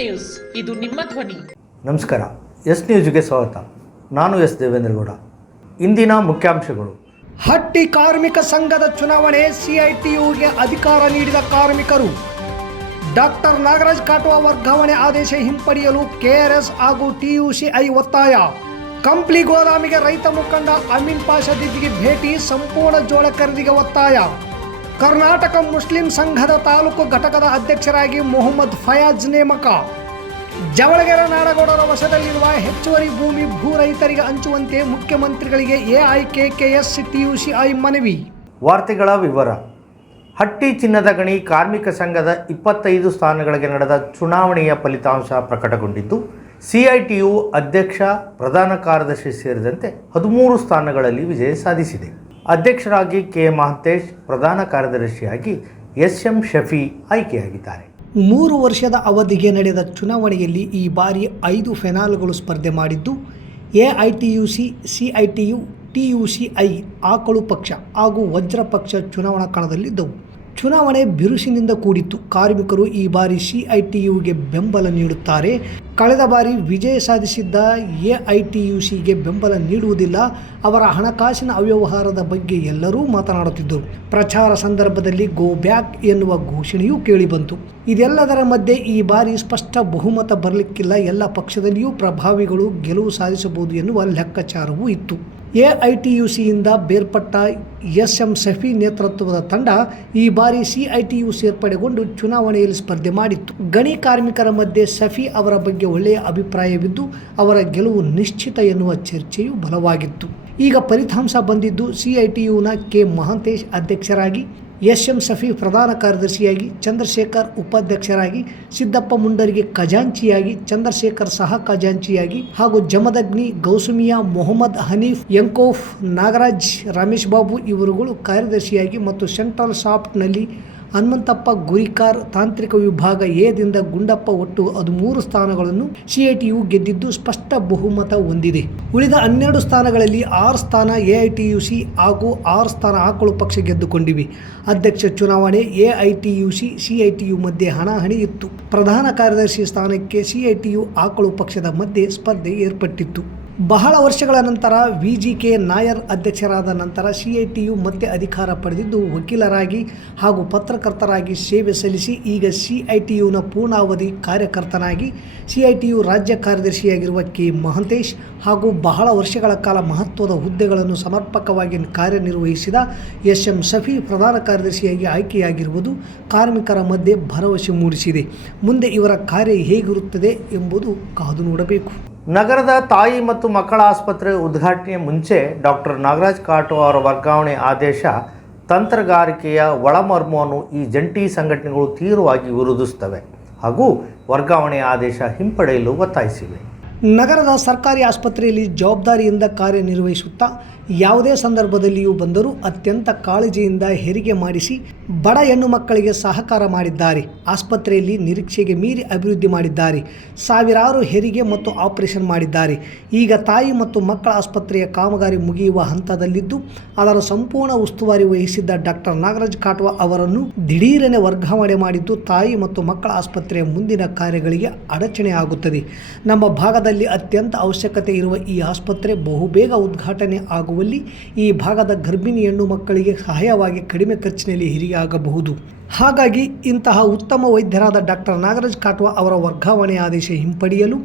News. ಇದು ನಿಮ್ಮ ಧ್ವನಿ. ನಮಸ್ಕಾರ. ಎಸ್ ನ್ಯೂಸ್ಗೆ ಸ್ವಾಗತ. ನಾನು ಎಸ್ ದೇವೇಂದ್ರಗೌಡ. ಇಂದಿನ ಮುಖ್ಯಾಂಶಗಳು. ಹಟ್ಟಿ ಕಾರ್ಮಿಕ ಸಂಘದ ಚುನಾವಣೆ ಸಿಐಟಿಯುಗೆ ಅಧಿಕಾರ ನೀಡಿದ ಕಾರ್ಮಿಕರು. ಡಾಕ್ಟರ್ ನಾಗರಾಜ್ ಕಾಟುವ ವರ್ಗಾವಣೆ ಆದೇಶ ಹಿಂಪಡೆಯಲು ಕೆಆರ್ಎಸ್ ಹಾಗೂ ಟಿಯುಸಿಐ ಒತ್ತಾಯ. ಕಂಪ್ಲಿ ಗೋದಾಮಿಗೆ ರೈತ ಮುಖಂಡ ಅಮೀನ್ ಪಾಷಾ ದಿದ್ದಿಗೆ ಭೇಟಿ ಸಂಪೂರ್ಣ ಜೋಳ ಖರೀದಿಗೆ ಒತ್ತಾಯ. ಕರ್ನಾಟಕ ಮುಸ್ಲಿಂ ಸಂಘದ ತಾಲೂಕು ಘಟಕದ ಅಧ್ಯಕ್ಷರಾಗಿ ಮೊಹಮ್ಮದ್ ಫಯಾಜ್ ನೇಮಕ. ಜವಳಗೆರೆ ನಾಡಗೌಡರ ವಶದಲ್ಲಿರುವ ಹೆಚ್ಚುವರಿ ಭೂಮಿ ಭೂ ರೈತರಿಗೆ ಹಂಚುವಂತೆ ಮುಖ್ಯಮಂತ್ರಿಗಳಿಗೆ ಎಐಕೆಕೆಎಸ್ ಟಿಯುಸಿಐ ಮನವಿ. ವಾರ್ತೆಗಳ ವಿವರ. ಹಟ್ಟಿ ಚಿನ್ನದ ಗಣಿ ಕಾರ್ಮಿಕ ಸಂಘದ ಇಪ್ಪತ್ತೈದು ಸ್ಥಾನಗಳಿಗೆ ನಡೆದ ಚುನಾವಣೆಯ ಫಲಿತಾಂಶ ಪ್ರಕಟಗೊಂಡಿದ್ದು, ಸಿಐಟಿಯು ಅಧ್ಯಕ್ಷ, ಪ್ರಧಾನ ಕಾರ್ಯದರ್ಶಿ ಸೇರಿದಂತೆ ಹದಿಮೂರು ಸ್ಥಾನಗಳಲ್ಲಿ ವಿಜಯ ಸಾಧಿಸಿದೆ. ಅಧ್ಯಕ್ಷರಾಗಿ ಕೆ ಮಹಂತೇಶ್, ಪ್ರಧಾನ ಕಾರ್ಯದರ್ಶಿಯಾಗಿ ಎಸ್ ಎಂ ಶಫಿ ಆಯ್ಕೆಯಾಗಿದ್ದಾರೆ. ಮೂರು ವರ್ಷದ ಅವಧಿಗೆ ನಡೆದ ಚುನಾವಣೆಯಲ್ಲಿ ಈ ಬಾರಿ ಐದು ಫೆನಾಲ್ಗಳು ಸ್ಪರ್ಧೆ ಮಾಡಿದ್ದು ಎಐಟಿಯುಸಿ ಸಿಐಟಿಯು ಟಿಯುಸಿಐ ಆಕಳು ಪಕ್ಷ ಹಾಗೂ ವಜ್ರ ಪಕ್ಷ ಚುನಾವಣಾ ಕಣದಲ್ಲಿದ್ದವು. ಚುನಾವಣೆ ಬಿರುಸಿನಿಂದ ಕೂಡಿತ್ತು. ಕಾರ್ಮಿಕರು ಈ ಬಾರಿ ಸಿಐಟಿಯುಗೆ ಬೆಂಬಲ ನೀಡುತ್ತಾರೆ. ಕಳೆದ ಬಾರಿ ವಿಜಯ ಸಾಧಿಸಿದ್ದ ಎಐಟಿಯುಸಿಗೆ ಬೆಂಬಲ ನೀಡುವುದಿಲ್ಲ. ಅವರ ಹಣಕಾಸಿನ ಅವ್ಯವಹಾರದ ಬಗ್ಗೆ ಎಲ್ಲರೂ ಮಾತನಾಡುತ್ತಿದ್ದರು. ಪ್ರಚಾರ ಸಂದರ್ಭದಲ್ಲಿ ಗೋ ಬ್ಯಾಕ್ ಎನ್ನುವ ಘೋಷಣೆಯೂ ಕೇಳಿಬಂತು. ಇದೆಲ್ಲದರ ಮಧ್ಯೆ ಈ ಬಾರಿ ಸ್ಪಷ್ಟ ಬಹುಮತ ಬರಲಿಕ್ಕಿಲ್ಲ. ಎಲ್ಲ ಪಕ್ಷದಲ್ಲಿಯೂ ಪ್ರಭಾವಿಗಳು ಗೆಲುವು ಸಾಧಿಸಬಹುದು ಎನ್ನುವ ಲೆಕ್ಕಾಚಾರವೂ ಇತ್ತು. ಎಐಟಿಯುಸಿಯಿಂದ ಬೇರ್ಪಟ್ಟ ಎಸ್ ಎಂ ಸಫಿ ನೇತೃತ್ವದ ತಂಡ ಈ ಬಾರಿ ಸಿಐಟಿಯು ಸೇರ್ಪಡೆಗೊಂಡು ಚುನಾವಣೆಯಲ್ಲಿ ಸ್ಪರ್ಧೆ ಮಾಡಿತ್ತು. ಗಣಿ ಕಾರ್ಮಿಕರ ಮಧ್ಯೆ ಸಫಿ ಅವರ ಬಗ್ಗೆ ಒಳ್ಳೆಯ ಅಭಿಪ್ರಾಯವಿದ್ದು, ಅವರ ಗೆಲುವು ನಿಶ್ಚಿತ ಎನ್ನುವ ಚರ್ಚೆಯು ಬಲವಾಗಿತ್ತು. ಈಗ ಫಲಿತಾಂಶ ಬಂದಿದ್ದು ಸಿಐಟಿಯುನ ಕೆ ಮಹಾಂತೇಶ್ ಅಧ್ಯಕ್ಷರಾಗಿ ಎಸ್ ಎಂ ಸಫಿ ಪ್ರಧಾನ ಕಾರ್ಯದರ್ಶಿಯಾಗಿ ಚಂದ್ರಶೇಖರ್ ಉಪಾಧ್ಯಕ್ಷರಾಗಿ, ಸಿದ್ದಪ್ಪ ಮುಂಡರಿಗೆ ಖಜಾಂಚಿಯಾಗಿ, ಚಂದ್ರಶೇಖರ್ ಸಹ ಖಜಾಂಚಿಯಾಗಿ ಹಾಗೂ ಜಮದಗ್ನಿ ಗೌಸುಮಿಯಾ, ಮೊಹಮ್ಮದ್ ಹನೀಫ್ ಯಂಕೋಫ್ ನಾಗರಾಜ್, ರಮೇಶ್ ಬಾಬು ಇವರುಗಳು ಕಾರ್ಯದರ್ಶಿಯಾಗಿ ಮತ್ತು ಸೆಂಟ್ರಲ್ ಶಾಫ್ಟ್ನಲ್ಲಿ ಹನುಮಂತಪ್ಪ ಗುರಿಕಾರ್ ತಾಂತ್ರಿಕ ವಿಭಾಗ ಎದಿಂದ ಗುಂಡಪ್ಪ ಒಟ್ಟು ಹದಿಮೂರು ಸ್ಥಾನಗಳನ್ನು ಸಿಐಟಿಯು ಗೆದ್ದಿದ್ದು ಸ್ಪಷ್ಟ ಬಹುಮತ ಹೊಂದಿದೆ. ಉಳಿದ ಹನ್ನೆರಡು ಸ್ಥಾನಗಳಲ್ಲಿ ಆರು ಸ್ಥಾನ ಎಐಟಿಯುಸಿ ಹಾಗೂ ಆರು ಸ್ಥಾನ ಆಕಳು ಪಕ್ಷ ಗೆದ್ದುಕೊಂಡಿವೆ. ಅಧ್ಯಕ್ಷ ಚುನಾವಣೆ ಎಐಟಿಯುಸಿ ಸಿಐಟಿಯು ಮಧ್ಯೆ ಹಣಾಹಣಿ ಇತ್ತು. ಪ್ರಧಾನ ಕಾರ್ಯದರ್ಶಿ ಸ್ಥಾನಕ್ಕೆ ಸಿಐಟಿಯು ಆಕಳು ಪಕ್ಷದ ಮಧ್ಯೆ ಸ್ಪರ್ಧೆ ಏರ್ಪಟ್ಟಿತ್ತು. ಬಹಳ ವರ್ಷಗಳ ನಂತರ ವಿ ಜಿ ಕೆ ನಾಯರ್ ಅಧ್ಯಕ್ಷರಾದ ನಂತರ ಸಿ ಐ ಟಿಯು ಮತ್ತೆ ಅಧಿಕಾರ ಪಡೆದಿದ್ದು ವಕೀಲರಾಗಿ ಹಾಗೂ ಪತ್ರಕರ್ತರಾಗಿ ಸೇವೆ ಸಲ್ಲಿಸಿ ಈಗ ಸಿ ಐ ಟಿ ಯುನ ಪೂರ್ಣಾವಧಿ ಕಾರ್ಯಕರ್ತನಾಗಿ ಸಿ ಐ ಟಿ ಯು ರಾಜ್ಯ ಕಾರ್ಯದರ್ಶಿಯಾಗಿರುವ ಕೆ ಮಹಂತೇಶ್ ಹಾಗೂ ಬಹಳ ವರ್ಷಗಳ ಕಾಲ ಮಹತ್ವದ ಹುದ್ದೆಗಳನ್ನು ಸಮರ್ಪಕವಾಗಿ ಕಾರ್ಯನಿರ್ವಹಿಸಿದ ಎಸ್ ಎಂ ಶಫಿ ಪ್ರಧಾನ ಕಾರ್ಯದರ್ಶಿಯಾಗಿ ಆಯ್ಕೆಯಾಗಿರುವುದು ಕಾರ್ಮಿಕರ ಮಧ್ಯೆ ಭರವಸೆ ಮೂಡಿಸಿದೆ. ಮುಂದೆ ಇವರ ಕಾರ್ಯ ಹೇಗಿರುತ್ತದೆ ಎಂಬುದು ಕಾದು ನೋಡಬೇಕು. ನಗರದ ತಾಯಿ ಮತ್ತು ಮಕ್ಕಳ ಆಸ್ಪತ್ರೆ ಉದ್ಘಾಟನೆಯ ಮುಂಚೆ ಡಾಕ್ಟರ್ ನಾಗರಾಜ್ ಕಾಟು ಅವರ ವರ್ಗಾವಣೆ ಆದೇಶ ತಂತ್ರಗಾರಿಕೆಯ ಒಳಮರ್ಮವನ್ನು ಈ ಜಂಟಿ ಸಂಘಟನೆಗಳು ತೀವ್ರವಾಗಿ ವಿರೋಧಿಸುತ್ತವೆ ಹಾಗೂ ವರ್ಗಾವಣೆ ಆದೇಶ ಹಿಂಪಡೆಯಲು ಒತ್ತಾಯಿಸಿವೆ. ನಗರದ ಸರ್ಕಾರಿ ಆಸ್ಪತ್ರೆಯಲ್ಲಿ ಜವಾಬ್ದಾರಿಯಿಂದ ಕಾರ್ಯನಿರ್ವಹಿಸುತ್ತಾ ಯಾವುದೇ ಸಂದರ್ಭದಲ್ಲಿಯೂ ಬಂದರೂ ಅತ್ಯಂತ ಕಾಳಜಿಯಿಂದ ಹೆರಿಗೆ ಮಾಡಿಸಿ ಬಡ ಹೆಣ್ಣು ಮಕ್ಕಳಿಗೆ ಸಹಕಾರ ಮಾಡಿದ್ದಾರೆ. ಆಸ್ಪತ್ರೆಯಲ್ಲಿ ನಿರೀಕ್ಷೆಗೆ ಮೀರಿ ಅಭಿವೃದ್ಧಿ ಮಾಡಿದ್ದಾರೆ. ಸಾವಿರಾರು ಹೆರಿಗೆ ಮತ್ತು ಆಪರೇಷನ್ ಮಾಡಿದ್ದಾರೆ. ಈಗ ತಾಯಿ ಮತ್ತು ಮಕ್ಕಳ ಆಸ್ಪತ್ರೆಯ ಕಾಮಗಾರಿ ಮುಗಿಯುವ ಹಂತದಲ್ಲಿದ್ದು, ಅದರ ಸಂಪೂರ್ಣ ಉಸ್ತುವಾರಿ ವಹಿಸಿದ್ದ ಡಾಕ್ಟರ್ ನಾಗರಾಜ್ ಕಾಟ್ವಾ ಅವರನ್ನು ದಿಢೀರನೆ ವರ್ಗಾವಣೆ ಮಾಡಿದ್ದು ತಾಯಿ ಮತ್ತು ಮಕ್ಕಳ ಆಸ್ಪತ್ರೆಯ ಮುಂದಿನ ಕಾರ್ಯಗಳಿಗೆ ಅಡಚಣೆ ಆಗುತ್ತದೆ. ನಮ್ಮ ಭಾಗದಲ್ಲಿ ಅತ್ಯಂತ ಅವಶ್ಯಕತೆ ಇರುವ ಈ ಆಸ್ಪತ್ರೆ ಬಹುಬೇಗ ಉದ್ಘಾಟನೆ ಆಗುವಲ್ಲಿ ಈ ಭಾಗದ ಗರ್ಭಿಣಿ ಹೆಣ್ಣು ಮಕ್ಕಳಿಗೆ ಸಹಾಯವಾಗಿ ಕಡಿಮೆ ಖರ್ಚಿನಲ್ಲಿ ಹಿರಿಯಾಗಬಹುದು. ಹಾಗಾಗಿ ಇಂತಹ ಉತ್ತಮ ವೈದ್ಯರಾದ ಡಾಕ್ಟರ್ ನಾಗರಾಜ್ ಕಾಟ್ವಾ ಅವರ ವರ್ಗಾವಣೆ ಆದೇಶ ಹಿಂಪಡೆಯಲು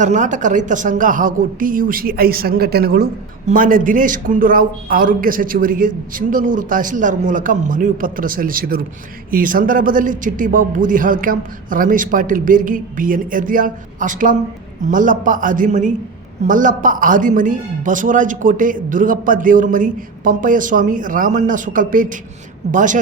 ಕರ್ನಾಟಕ ರೈತ ಸಂಘ ಹಾಗೂ ಟಿಯುಸಿಐ ಸಂಘಟನೆಗಳು ಮಾನ್ಯ ದಿನೇಶ್ ಗುಂಡೂರಾವ್ ಆರೋಗ್ಯ ಸಚಿವರಿಗೆ ಚಿಂದನೂರು ತಹಸೀಲ್ದಾರ್ ಮೂಲಕ ಮನವಿ ಪತ್ರ ಸಲ್ಲಿಸಿದರು. ಈ ಸಂದರ್ಭದಲ್ಲಿ Chittibab Budihal camp, Ramesh Patil Bergi, B N Erdiyal Aslam Mallappa Adimani Mallappa Adimani, Basavaraj Kote, Durgappa Devaramani, Pampayya ಸ್ವಾಮಿ, ರಾಮಣ್ಣ ಸುಕಲ್ಪೇಟ್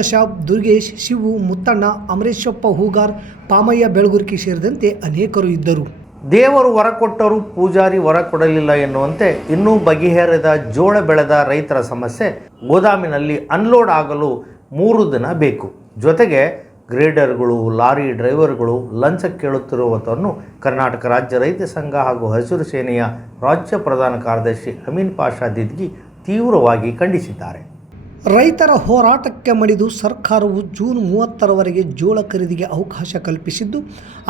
ಶಾಬ್, ದುರ್ಗೇಶ್, ಶಿವು, ಮುತ್ತಣ್ಣ ಅಮರೇಶಪ್ಪ ಹೂಗಾರ್, ಪಾಮಯ್ಯ ಬೆಳಗುರ್ಕಿ ಸೇರಿದಂತೆ ಅನೇಕರು ಇದ್ದರು. ದೇವರು ಹೊರ ಕೊಟ್ಟರು ಪೂಜಾರಿ ಹೊರ ಕೊಡಲಿಲ್ಲ ಎನ್ನುವಂತೆ ಇನ್ನೂ ಬಗೆಹರಿದ ಜೋಳ ಬೆಳೆದ ರೈತರ ಸಮಸ್ಯೆ ಗೋದಾಮಿನಲ್ಲಿ ಅನ್ಲೋಡ್ ಆಗಲು ಮೂರು ದಿನ ಬೇಕು. ಜೊತೆಗೆ ಗ್ರೇಡರ್ಗಳು, ಲಾರಿ ಡ್ರೈವರ್ಗಳು ಲಂಚ ಕೇಳುತ್ತಿರುವುದನ್ನು ಕರ್ನಾಟಕ ರಾಜ್ಯ ರೈತ ಸಂಘ ಹಾಗೂ ಹಸಿರು ಸೇನೆಯ ರಾಜ್ಯ ಪ್ರಧಾನ ಕಾರ್ಯದರ್ಶಿ ಅಮೀನ್ ಪಾಷಾ ದಿದ್ಗಿ ತೀವ್ರವಾಗಿ ಖಂಡಿಸಿದ್ದಾರೆ. ರೈತರ ಹೋರಾಟಕ್ಕೆ ಮಣಿದು ಸರ್ಕಾರವು ಜೂನ್ ಮೂವತ್ತರವರೆಗೆ ಜೋಳ ಖರೀದಿಗೆ ಅವಕಾಶ ಕಲ್ಪಿಸಿದ್ದು,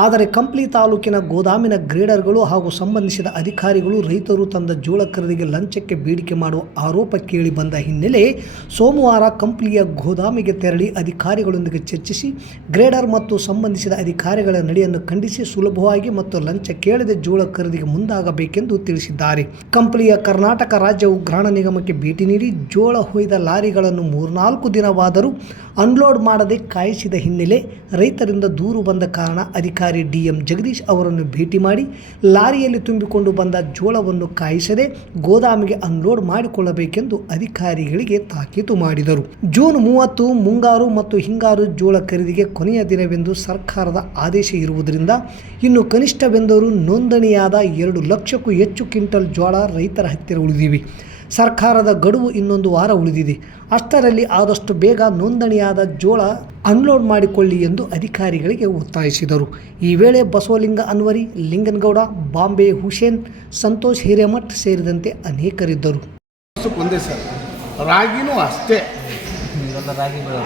ಆದರೆ ಕಂಪ್ಲಿ ತಾಲೂಕಿನ ಗೋದಾಮಿನ ಗ್ರೇಡರ್ಗಳು ಹಾಗೂ ಸಂಬಂಧಿಸಿದ ಅಧಿಕಾರಿಗಳು ರೈತರು ತಂದ ಜೋಳ ಖರೀದಿಗೆ ಲಂಚಕ್ಕೆ ಬೇಡಿಕೆ ಮಾಡುವ ಆರೋಪ ಕೇಳಿ ಬಂದ ಹಿನ್ನೆಲೆ ಸೋಮವಾರ ಕಂಪ್ಲಿಯ ಗೋದಾಮಿಗೆ ತೆರಳಿ ಅಧಿಕಾರಿಗಳೊಂದಿಗೆ ಚರ್ಚಿಸಿ, ಗ್ರೇಡರ್ ಮತ್ತು ಸಂಬಂಧಿಸಿದ ಅಧಿಕಾರಿಗಳ ನಡೆಯನ್ನು ಖಂಡಿಸಿ ಸುಲಭವಾಗಿ ಮತ್ತು ಲಂಚ ಕೇಳದೆ ಜೋಳ ಖರೀದಿಗೆ ಮುಂದಾಗಬೇಕೆಂದು ತಿಳಿಸಿದ್ದಾರೆ. ಕಂಪ್ಲಿಯ ಕರ್ನಾಟಕ ರಾಜ್ಯ ಉಗ್ರಾಣ ನಿಗಮಕ್ಕೆ ಭೇಟಿ ನೀಡಿ ಜೋಳ ಹೊಯ್ದ ಲಾರಿಗಳನ್ನು ಮೂರ್ನಾಲ್ಕು ದಿನವಾದರೂ ಅನ್ಲೋಡ್ ಮಾಡದೆ ಕಾಯಿಸಿದ ಹಿನ್ನೆಲೆ ರೈತರಿಂದ ದೂರು ಬಂದ ಕಾರಣ ಅಧಿಕಾರಿ ಡಿಎಂ ಜಗದೀಶ್ ಅವರನ್ನು ಭೇಟಿ ಮಾಡಿ ಲಾರಿಯಲ್ಲಿ ತುಂಬಿಕೊಂಡು ಬಂದ ಜೋಳವನ್ನು ಕಾಯಿಸದೆ ಗೋದಾಮಿಗೆ ಅನ್ಲೋಡ್ ಮಾಡಿಕೊಳ್ಳಬೇಕೆಂದು ಅಧಿಕಾರಿಗಳಿಗೆ ತಾಕೀತು ಮಾಡಿದರು. ಜೂನ್ ಮೂವತ್ತು ಮುಂಗಾರು ಮತ್ತು ಹಿಂಗಾರು ಜೋಳ ಖರೀದಿಗೆ ಕೊನೆಯ ದಿನವೆಂದು ಸರ್ಕಾರದ ಆದೇಶ ಇರುವುದರಿಂದ ಇನ್ನು ಕನಿಷ್ಠವೆಂದರೂ ನೋಂದಣಿಯಾದ ಎರಡು ಲಕ್ಷಕ್ಕೂ ಹೆಚ್ಚು ಕ್ವಿಂಟಲ್ ಜೋಳ ರೈತರ ಹತ್ತಿರ ಉಳಿದಿವೆ. ಸರ್ಕಾರದ ಗಡುವು ಇನ್ನೊಂದು ವಾರ ಉಳಿದಿದೆ. ಅಷ್ಟರಲ್ಲಿ ಆದಷ್ಟು ಬೇಗ ನೋಂದಣಿಯಾದ ಜೋಳ ಅನ್ಲೋಡ್ ಮಾಡಿಕೊಳ್ಳಿ ಎಂದು ಅಧಿಕಾರಿಗಳಿಗೆ ಒತ್ತಾಯಿಸಿದರು. ಈ ವೇಳೆ ಬಸವಲಿಂಗ ಅನ್ವರಿ, ಲಿಂಗನಗೌಡ, ಬಾಂಬೆ ಹುಸೇನ್, ಸಂತೋಷ್ ಹಿರೇಮಠ್ ಸೇರಿದಂತೆ ಅನೇಕರಿದ್ದರು. ಒಂದೇ ಸರ್. ರಾಗಿನೂ ಅಷ್ಟೇ.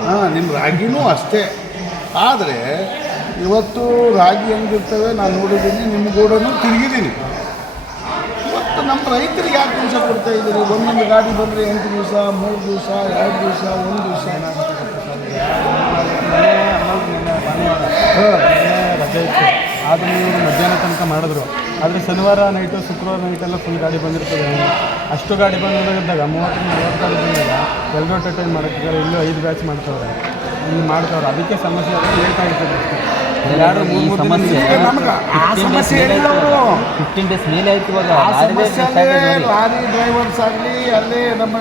ಹಾಂ ನಿಮ್ಮ ರಾಗಿನೂ ಅಷ್ಟೇ. ಆದರೆ ಇವತ್ತು ರಾಗಿ ಹೆಂಗಿರ್ತವೆ? ನಾನು ನೋಡಿದ್ದೀನಿ ನಿಮ್ಮ ಗೋಡನು ತಿರುಗಿದ್ದೀನಿ. ನಮ್ಮ ರೈತರಿಗೆ ಯಾಕೆ ದಿವಸ ಕೊಡ್ತಾ ಇದ್ದೀರಿ? ಒಂದೊಂದು ಗಾಡಿ ಬಂದರೆ ಎಂಟು ದಿವಸ, ಮೂರು ದಿವಸ, ಎರಡು ದಿವಸ, ಒಂದು ದಿವಸ ರಜೆ ಇತ್ತು ಆದರೂ ಇವರು ಮಧ್ಯಾಹ್ನ ತನಕ ಮಾಡಿದ್ರು. ಆದರೆ ಶನಿವಾರ ನೈಟು ಶುಕ್ರವಾರ ನೈಟೆಲ್ಲ ಫುಲ್ ಗಾಡಿ ಬಂದಿರ್ತದೆ. ಅಷ್ಟು ಗಾಡಿ ಬಂದಿದ್ದಾಗ ಮೂವತ್ತರಿಂದ ಮೂವತ್ತು ಗಾಡಿ ಬಂದಾಗ ಎಲ್ಲರೂ ಟೈಮ್ ಮಾಡೋಕ್ಕೆ ಇಲ್ಲೂ ಐದು ಬ್ಯಾಚ್ ಮಾಡ್ತಾವ್ರೆ. ಇಲ್ಲಿ ಮಾಡ್ತಾವ್ರೆ. ಅದಕ್ಕೆ ಸಮಸ್ಯೆ ಲೇಟ್ ಆಗ್ತದೆ ದಿನ ಸಮಸ್ಯೆ ಫಿಫ್ಟೀನ್ ಡೇಸ್ ಮೇಲೆ ಆಯ್ತು. ಇವಾಗ. ಆ ಲಾರಿ ಸಮಸ್ಯೆ. ಲಾರಿ ಡ್ರೈವರ್ಸ್ ಆಗಲಿ ಅಲ್ಲೇ ನಮ್ಮ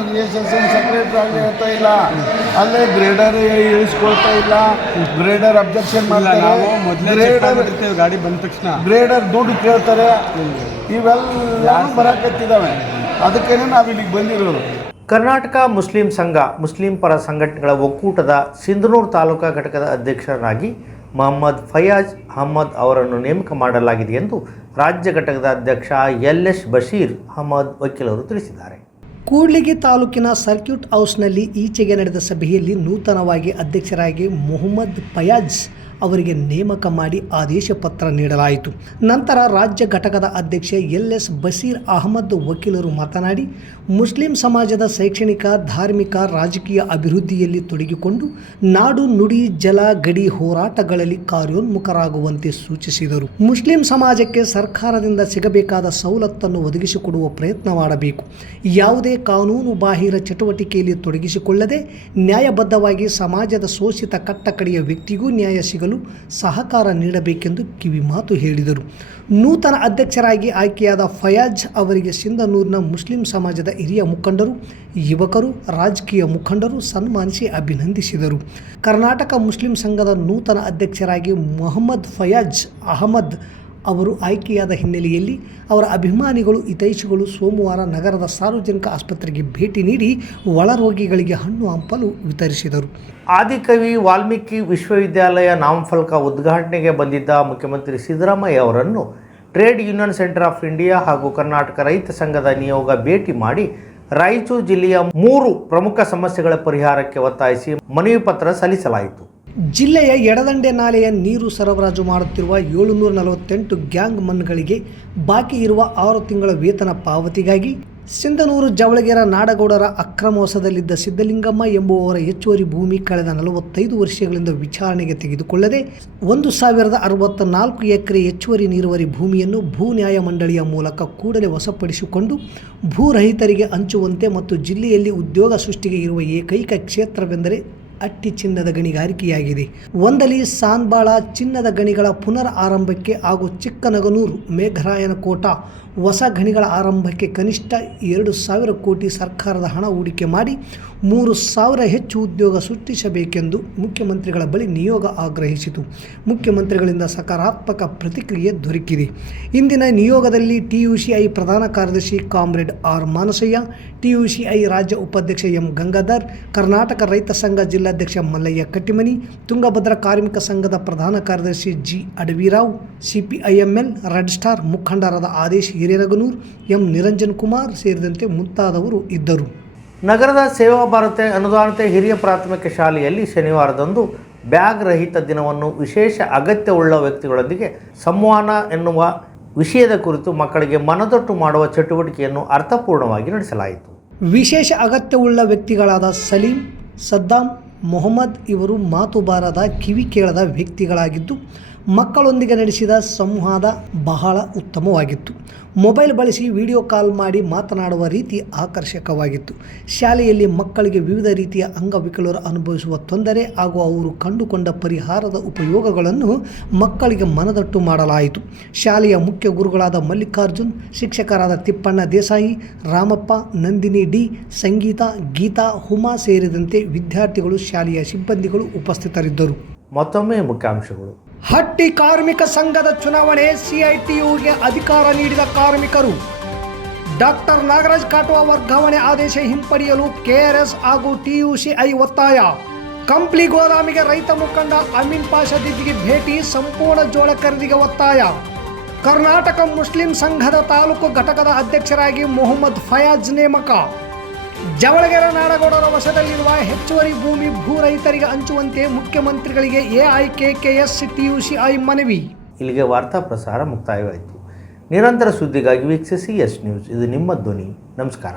ಸೆಕ್ರೆಟರಿ ಆಗಲಿ ಹೇಳ್ತಾ ಇಲ್ಲ. ಅಲ್ಲೇ ಗ್ರೇಡರ್ ಇಳಿಸ್ಕೊಳ್ತಾ ಇಲ್ಲ. ಗ್ರೇಡರ್ ಅಬ್ಜೆಕ್ಷನ್ ನಾವು ಗ್ರೇಡರ್ ಗಾಡಿ ಬಂದ ತಕ್ಷಣ. ಗ್ರೇಡರ್ ದುಡ್ಡು ಕೇಳ್ತಾರೆ. ಇವೆಲ್ಲ ಬರಕತ್ತಿದ್ದಾವೆ ಅದಕ್ಕೇನೆ ನಾವು ಇಲ್ಲಿಗೆ ಬಂದಿರೋದು. ಕರ್ನಾಟಕ ಮುಸ್ಲಿಂ ಸಂಘ ಮುಸ್ಲಿಂ ಪರ ಸಂಘಟನೆಗಳ ಒಕ್ಕೂಟದ ಸಿಂಧನೂರು ತಾಲೂಕಾ ಘಟಕದ ಅಧ್ಯಕ್ಷರಾಗಿ ಮೊಹಮ್ಮದ್ ಫಯಾಜ್ ಅಹಮ್ಮದ್ ಅವರನ್ನು ನೇಮಕ ಮಾಡಲಾಗಿದೆ ಎಂದು ರಾಜ್ಯ ಘಟಕದ ಅಧ್ಯಕ್ಷ ಎಲ್ ಎಸ್ ಬಶೀರ್ ಅಹಮದ್ ವಕೀಲರು ತಿಳಿಸಿದ್ದಾರೆ. ಕೂಡ್ಲಿಗಿ ತಾಲೂಕಿನ ಸರ್ಕ್ಯೂಟ್ ಹೌಸ್ನಲ್ಲಿ ಈಚೆಗೆ ನಡೆದ ಸಭೆಯಲ್ಲಿ ನೂತನವಾಗಿ ಅಧ್ಯಕ್ಷರಾಗಿ ಮೊಹಮ್ಮದ್ ಫಯಾಜ್ ಅವರಿಗೆ ನೇಮಕ ಮಾಡಿ ಆದೇಶ ಪತ್ರ ನೀಡಲಾಯಿತು. ನಂತರ ರಾಜ್ಯ ಘಟಕದ ಅಧ್ಯಕ್ಷ ಎಲ್ ಎಸ್ ಬಸೀರ್ ಅಹಮದ್ ವಕೀಲರು ಮಾತನಾಡಿ, ಮುಸ್ಲಿಂ ಸಮಾಜದ ಶೈಕ್ಷಣಿಕ, ಧಾರ್ಮಿಕ, ರಾಜಕೀಯ ಅಭಿವೃದ್ಧಿಯಲ್ಲಿ ತೊಡಗಿಕೊಂಡು ನಾಡು ನುಡಿ ಜಲ ಗಡಿ ಹೋರಾಟಗಳಲ್ಲಿ ಕಾರ್ಯೋನ್ಮುಖರಾಗುವಂತೆ ಸೂಚಿಸಿದರು. ಮುಸ್ಲಿಂ ಸಮಾಜಕ್ಕೆ ಸರ್ಕಾರದಿಂದ ಸಿಗಬೇಕಾದ ಸವಲತ್ತನ್ನು ಒದಗಿಸಿಕೊಡುವ ಪ್ರಯತ್ನ ಮಾಡಬೇಕು. ಯಾವುದೇ ಕಾನೂನು ಬಾಹಿರ ಚಟುವಟಿಕೆಯಲ್ಲಿ ತೊಡಗಿಸಿಕೊಳ್ಳದೆ ನ್ಯಾಯಬದ್ಧವಾಗಿ ಸಮಾಜದ ಶೋಷಿತ ಕಟ್ಟಕಡೆಯ ವ್ಯಕ್ತಿಗೂ ನ್ಯಾಯ ಸಿಗಲು ಸಹಕಾರ ನೀಡಬೇಕೆಂದು ಕಿವಿಮಾತು ಹೇಳಿದರು. ನೂತನ ಅಧ್ಯಕ್ಷರಾಗಿ ಆಯ್ಕೆಯಾದ ಫಯಾಜ್ ಅವರಿಗೆ ಸಿಂಧನೂರಿನ ಮುಸ್ಲಿಂ ಸಮಾಜದ ಹಿರಿಯ ಮುಖಂಡರು, ಯುವಕರು, ರಾಜಕೀಯ ಮುಖಂಡರು ಸನ್ಮಾನಿಸಿ ಅಭಿನಂದಿಸಿದರು. ಕರ್ನಾಟಕ ಮುಸ್ಲಿಂ ಸಂಘದ ನೂತನ ಅಧ್ಯಕ್ಷರಾಗಿ ಮೊಹಮ್ಮದ್ ಫಯಾಜ್ ಅಹಮದ್ ಅವರು ಆಯ್ಕೆಯಾದ ಹಿನ್ನೆಲೆಯಲ್ಲಿ ಅವರ ಅಭಿಮಾನಿಗಳು, ಹಿತೈಷಿಗಳು ಸೋಮವಾರ ನಗರದ ಸಾರ್ವಜನಿಕ ಆಸ್ಪತ್ರೆಗೆ ಭೇಟಿ ನೀಡಿ ಒಳರೋಗಿಗಳಿಗೆ ಹಣ್ಣು ಹಂಪಲು ವಿತರಿಸಿದರು. ಆದಿಕವಿ ವಾಲ್ಮೀಕಿ ವಿಶ್ವವಿದ್ಯಾಲಯ ನಾಮಫಲಕ ಉದ್ಘಾಟನೆಗೆ ಬಂದಿದ್ದ ಮುಖ್ಯಮಂತ್ರಿ ಸಿದ್ದರಾಮಯ್ಯ ಅವರನ್ನು trade union centre of India ಹಾಗೂ ಕರ್ನಾಟಕ ರೈತ ಸಂಘದ ನಿಯೋಗ ಭೇಟಿ ಮಾಡಿ ರಾಯಚೂರು ಜಿಲ್ಲೆಯ ಮೂರು ಪ್ರಮುಖ ಸಮಸ್ಯೆಗಳ ಪರಿಹಾರಕ್ಕೆ ಒತ್ತಾಯಿಸಿ ಮನವಿ ಪತ್ರ ಸಲ್ಲಿಸಲಾಯಿತು. ಜಿಲ್ಲೆಯ ಎಡದಂಡೆ ನಾಲೆಯ ನೀರು ಸರಬರಾಜು ಮಾಡುತ್ತಿರುವ ಏಳುನೂರ ನಲವತ್ತೆಂಟು ಗ್ಯಾಂಗ್ ಮನ್ಗಳಿಗೆ ಬಾಕಿ ಇರುವ ಆರು ತಿಂಗಳ ವೇತನ ಪಾವತಿಗಾಗಿ ಸಿಂಧನೂರು ಜವಳಗೆರ ನಾಡಗೌಡರ ಅಕ್ರಮವಶದಲ್ಲಿದ್ದ ಸಿದ್ದಲಿಂಗಮ್ಮ ಎಂಬುವವರ ಹೆಚ್ಚುವರಿ ಭೂಮಿ ಕಳೆದ ನಲವತ್ತೈದು ವರ್ಷಗಳಿಂದ ವಿಚಾರಣೆಗೆ ತೆಗೆದುಕೊಳ್ಳದೆ ಒಂದು ಸಾವಿರದ ಅರವತ್ತ ನಾಲ್ಕು ಎಕರೆ ಹೆಚ್ಚುವರಿ ನೀರುವರಿ ಭೂಮಿಯನ್ನು ಭೂ ನ್ಯಾಯ ಮಂಡಳಿಯ ಮೂಲಕ ಕೂಡಲೇ ವಶಪಡಿಸಿಕೊಂಡು ಭೂರಹಿತರಿಗೆ ಹಂಚುವಂತೆ ಮತ್ತು ಜಿಲ್ಲೆಯಲ್ಲಿ ಉದ್ಯೋಗ ಸೃಷ್ಟಿಗೆ ಇರುವ ಏಕೈಕ ಕ್ಷೇತ್ರವೆಂದರೆ ಅಟ್ಟಿ ಚಿನ್ನದ ಗಣಿಗಾರಿಕೆಯಾಗಿದೆ. ಒಂದಲಿ ಸಾನ್ಬಾಳ ಚಿನ್ನದ ಗಣಿಗಳ ಪುನರ್ ಆರಂಭಕ್ಕೆ ಹಾಗೂ ಚಿಕ್ಕನಗನೂರು ಮೇಘರಾಯನ ಕೋಟ ಹೊಸ ಗಣಿಗಳ ಆರಂಭಕ್ಕೆ ಕನಿಷ್ಠ ಎರಡು ಸಾವಿರ ಕೋಟಿ ಸರ್ಕಾರದ ಹಣ ಹೂಡಿಕೆ ಮಾಡಿ ಮೂರು ಸಾವಿರ ಹೆಚ್ಚು ಉದ್ಯೋಗ ಸೃಷ್ಟಿಸಬೇಕೆಂದು ಮುಖ್ಯಮಂತ್ರಿಗಳ ಬಳಿ ನಿಯೋಗ ಆಗ್ರಹಿಸಿತು. ಮುಖ್ಯಮಂತ್ರಿಗಳಿಂದ ಸಕಾರಾತ್ಮಕ ಪ್ರತಿಕ್ರಿಯೆ ದೊರಕಿದೆ. ಇಂದಿನ ನಿಯೋಗದಲ್ಲಿ ಟಿಯುಸಿಐ ಪ್ರಧಾನ ಕಾರ್ಯದರ್ಶಿ ಕಾಮ್ರೇಡ್ ಆರ್ ಮಾನಸಯ್ಯ, ಟಿಯುಸಿಐ ರಾಜ್ಯ ಉಪಾಧ್ಯಕ್ಷ ಎಂ ಗಂಗಾಧರ್, ಕರ್ನಾಟಕ ರೈತ ಸಂಘ ಜಿಲ್ಲಾಧ್ಯಕ್ಷ ಮಲ್ಲಯ್ಯ ಕಟ್ಟಿಮನಿ, ತುಂಗಭದ್ರಾ ಕಾರ್ಮಿಕ ಸಂಘದ ಪ್ರಧಾನ ಕಾರ್ಯದರ್ಶಿ G Adavirao, CPIML, red star ಮುಖಂಡರಾದ ಆದೇಶ್ ಹಿರೇರಗನೂರ್ ಎಂ ನಿರಂಜನ್ ಕುಮಾರ್ ಸೇರಿದಂತೆ ಮುಂತಾದವರು ಇದ್ದರು. ನಗರದ ಸೇವಾ ಭಾರತ ಅನುದಾನಿತ ಹಿರಿಯ ಪ್ರಾಥಮಿಕ ಶಾಲೆಯಲ್ಲಿ ಶನಿವಾರದಂದು ಬ್ಯಾಗ್ ರಹಿತ ದಿನವನ್ನು ವಿಶೇಷ ಅಗತ್ಯವುಳ್ಳ ವ್ಯಕ್ತಿಗಳೊಂದಿಗೆ ಸಂವಹನ ಎನ್ನುವ ವಿಷಯದ ಕುರಿತು ಮಕ್ಕಳಿಗೆ ಮನದಟ್ಟು ಮಾಡುವ ಚಟುವಟಿಕೆಯನ್ನು ಅರ್ಥಪೂರ್ಣವಾಗಿ ನಡೆಸಲಾಯಿತು. ವಿಶೇಷ ಅಗತ್ಯವುಳ್ಳ ವ್ಯಕ್ತಿಗಳಾದ ಸಲೀಂ, ಸದ್ದಾಂ, ಮೊಹಮ್ಮದ್ ಇವರು ಮಾತು ಬಾರದ ಕಿವಿ ಕೇಳದ ವ್ಯಕ್ತಿಗಳಾಗಿದ್ದು ಮಕ್ಕಳೊಂದಿಗೆ ನಡೆಸಿದ ಸಂವಾದ ಬಹಳ ಉತ್ತಮವಾಗಿತ್ತು. ಮೊಬೈಲ್ ಬಳಸಿ ವಿಡಿಯೋ ಕಾಲ್ ಮಾಡಿ ಮಾತನಾಡುವ ರೀತಿ ಆಕರ್ಷಕವಾಗಿತ್ತು. ಶಾಲೆಯಲ್ಲಿ ಮಕ್ಕಳಿಗೆ ವಿವಿಧ ರೀತಿಯ ಅಂಗವಿಕಲರು ಅನುಭವಿಸುವ ತೊಂದರೆ ಹಾಗೂ ಅವರು ಕಂಡುಕೊಂಡ ಪರಿಹಾರದ ಉಪಯೋಗಗಳನ್ನು ಮಕ್ಕಳಿಗೆ ಮನದಟ್ಟು ಮಾಡಲಾಯಿತು. ಶಾಲೆಯ ಮುಖ್ಯ ಗುರುಗಳಾದ ಮಲ್ಲಿಕಾರ್ಜುನ್, ಶಿಕ್ಷಕರಾದ ತಿಪ್ಪಣ್ಣ ದೇಸಾಯಿ, ರಾಮಪ್ಪ, ನಂದಿನಿ ಡಿ, ಸಂಗೀತ, ಗೀತಾ ಹುಮಾ ಸೇರಿದಂತೆ ವಿದ್ಯಾರ್ಥಿಗಳು ಶಾಲೆಯ ಸಿಬ್ಬಂದಿಗಳು ಉಪಸ್ಥಿತರಿದ್ದರು. ಮತ್ತೊಮ್ಮೆ ಮುಖ್ಯಾಂಶಗಳು. ಹಟ್ಟಿ ಕಾರ್ಮಿಕ ಸಂಘದ ಚುನಾವಣೆ ಸಿಐಟಿಯುಗೆ ಅಧಿಕಾರ ನೀಡಿದ ಕಾರ್ಮಿಕರು. ಡಾಕ್ಟರ್ ನಾಗರಾಜ್ ಕಾಟುವ ವರ್ಗಾವಣೆ ಆದೇಶ ಹಿಂಪಡೆಯಲು ಕೆಆರ್ಎಸ್ ಹಾಗೂ ಟಿಯುಸಿಐ ಒತ್ತಾಯ. ಕಂಪ್ಲಿ ಗೋದಾಮಿಗೆ ರೈತ ಮುಖಂಡ ಅಮೀನ್ ಪಾಷಾ ದಿದ್ದಿಗೆ ಭೇಟಿ, ಸಂಪೂರ್ಣ ಜೋಳ ಖರೀದಿಗೆ ಒತ್ತಾಯ. ಕರ್ನಾಟಕ ಮುಸ್ಲಿಂ ಸಂಘದ ತಾಲೂಕು ಘಟಕದ ಅಧ್ಯಕ್ಷರಾಗಿ ಮೊಹಮ್ಮದ್ ಫಯಾಜ್ ನೇಮಕ. ಜವಳಗೆರೆ ನಾಡಗೌಡರ ವಶದಲ್ಲಿರುವ ಹೆಚ್ಚುವರಿ ಭೂಮಿ ಭೂ ರೈತರಿಗೆ ಹಂಚುವಂತೆ ಮುಖ್ಯಮಂತ್ರಿಗಳಿಗೆ ಎಐಕೆಕೆಎಸ್ ಟಿಯುಸಿಐ ಮನವಿ. ಇಲ್ಲಿಗೆ ವಾರ್ತಾ ಪ್ರಸಾರ ಮುಕ್ತಾಯವಾಯಿತು. ನಿರಂತರ ಸುದ್ದಿಗಾಗಿ ವೀಕ್ಷಿಸಿ ಎಸ್ ನ್ಯೂಸ್ ಇದು ನಿಮ್ಮ ಧ್ವನಿ. ನಮಸ್ಕಾರ.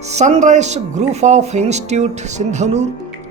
Sunrise group of institute Sindhanur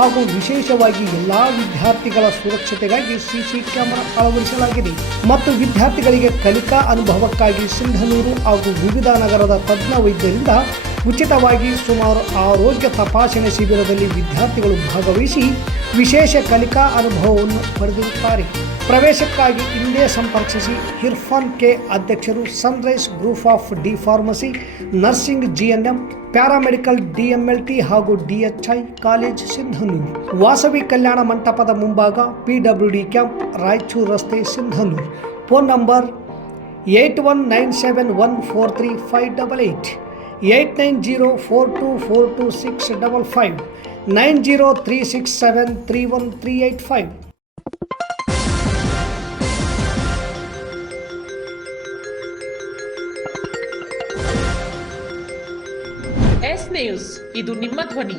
ಹಾಗೂ ವಿಶೇಷವಾಗಿ ಎಲ್ಲಾ ವಿದ್ಯಾರ್ಥಿಗಳ ಸುರಕ್ಷತೆಗಾಗಿ ಸಿಸಿ ಕ್ಯಾಮೆರಾ ಅಳವಡಿಸಲಾಗಿದೆ. ಮತ್ತು ವಿದ್ಯಾರ್ಥಿಗಳಿಗೆ ಕಲಿಕಾ ಅನುಭವಕ್ಕಾಗಿ ಸಿಂಧನೂರು ಹಾಗೂ ವಿವಿಧ ನಗರದ ತಜ್ಞ ವೈದ್ಯರಿಂದ ಉಚಿತವಾಗಿ ಸುಮಾರು ಆರೋಗ್ಯ ತಪಾಸಣೆ ಶಿಬಿರದಲ್ಲಿ ವಿದ್ಯಾರ್ಥಿಗಳು ಭಾಗವಹಿಸಿ ವಿಶೇಷ ಕಲಿಕಾ ಅನುಭವವನ್ನು ಪಡೆದಿರುತ್ತಾರೆ. ಪ್ರವೇಶಕ್ಕಾಗಿ ಇಲ್ಲೇ ಸಂಪರ್ಕಿಸಿ ಇರ್ಫಾನ್ ಕೆ ಅಧ್ಯಕ್ಷರು Sunrise group of D pharmacy, nursing GNM, paramedical DMLT ಹಾಗೂ ಡಿಎಚ್ಐ ಕಾಲೇಜ್ ಸಿಂಧನೂರು. ವಾಸವಿ ಕಲ್ಯಾಣ ಮಂಟಪದ ಮುಂಭಾಗ ಪಿಡಬ್ಲ್ಯೂಡಿ ಕ್ಯಾಂಪ್, ರಾಯಚೂರು ರಸ್ತೆ Sindhanur. Phone number eight one nine seven one four three five double eight eight nine zero four two four two six double five, nine zero three six seven three one three eight five. News ಇದು ನಿಮ್ಮ ಧ್ವನಿ